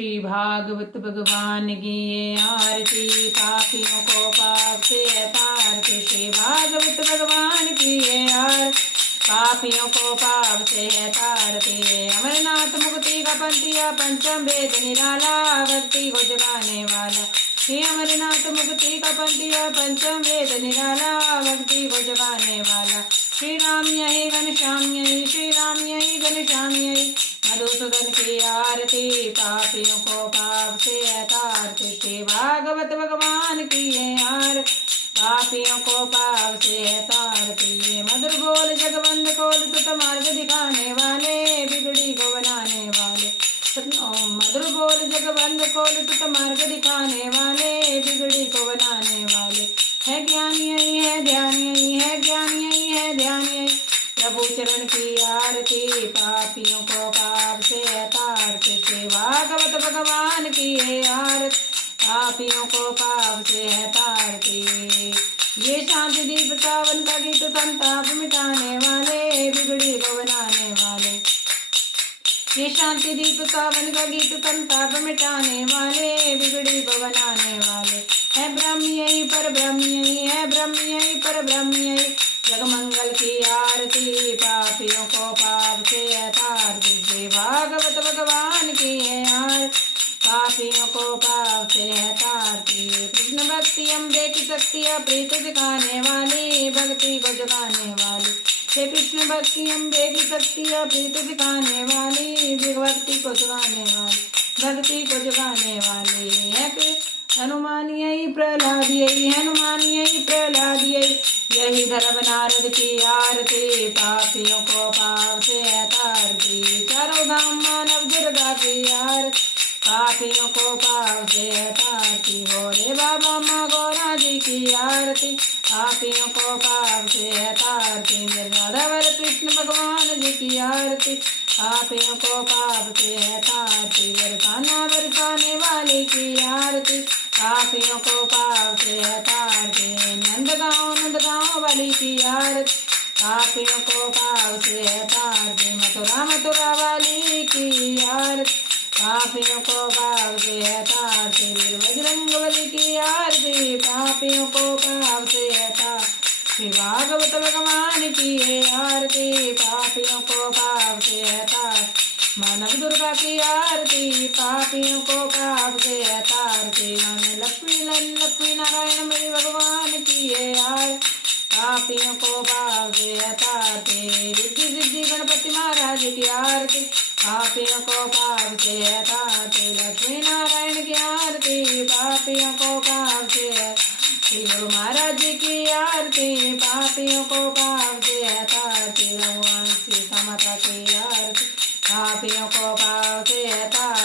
श्री भागवत भगवान की ये आरती, पापियों को पाप से तारती। श्री भागवत भगवान की ये आरती, पापियों को पाप से तारती। अमरनाथ मुक्ति का पंथिया, पंचम वेद निराला, भक्ति को जगाने वाला। श्री अमरनाथ मुक्ति का पंथिया, पंचम वेद निराला, भक्ति को जगाने वाला। श्री राम यही घनश्याम यही, श्री राम यही घनश्याम यही, मधुसूदन की आरती, पापियों को पाप से तारती। श्री भागवत भगवान की ये आरती, पापियों को पाप से तारती। मधुर बोल जगबंद खोल तुत मार्ग दिखाने वाले, बिगड़ी को बनाने वाले। मधुर बोल जगबंद खोल तुत मार्ग दिखाने वाले, बिगड़ी को बनाने वाले। है ज्ञान यही है ध्यान यही, है ज्ञान यही है ध्यान यही, प्रभु चरण की आरती, पापियों को पाप से तारती। श्री भागवत भगवान की ये आरती, पापियों को पाप से तारती। ये शांति दीप सावन का गीत, संताप मिटाने वाले, बिगड़ी को बनाने वाले। ये शांति दीप सावन का गीत, संताप मिटाने वाले, बिगड़ी को बनाने वाले। है ब्रह्म यही पर ब्रह्म यही, है ब्रह्म यही पर ब्रह्म यही, जगमंगल की आरती, पापियों को पाप से तारती। श्री भागवत भगवान की ये आरती, पापियों को पाप से तारती। कृष्ण भक्ति अम्बे की शक्ति, प्रीत दिखाने वाली, भक्ति को जगाने वाली। हे कृष्ण भक्ति अम्बे की शक्ति, प्रीत दिखाने वाली, भक्ति को जगाने वाली, भक्ति को जगाने वाली। है हनुमान यही प्रहलाद यही, हनुमान यही प्रहलाद यही, यही धर्म नारद की आरती, पापियों को पाप से तारती। चारों धाम मानव दुर्गा की आरती, पापियों को पाप से तारती। भोले बाबा माँ गौरा जी की आरती, पापियों को पाप से तारती। राधावर कृष्ण भगवान जी की आरती, पापियों को पाप से तारती। बरसाना बरसाने वाली की आरती, पापियों को पाप से तारती। नंदगांव वाली की आरती, पापियों को पाप से तारती। मथुरा वाली की आरती, पापियों को पाप से तारती। बजरंगबली की आरती, पापियों को पाप से तारती। श्री भागवत भगवान की ये आरती, पापियों को पाप से तारती। मानव दुर्गा की आरती, पापियों को पाप से तारती। लक्ष्मी नारायण मेरे भगवान की ये आरती, पापियों को पाप से तारती। रिद्धि सिद्धि गणपति महाराज की आरती, पापियों को पाप से तारती। लक्ष्मी नारायण की आरती, पापियों को पाप से। श्री गुरु महाराज जी की आरती, पापियों को पाप से तारती। भगवान सीता माता की आरती, पापियों को पाप से तारती।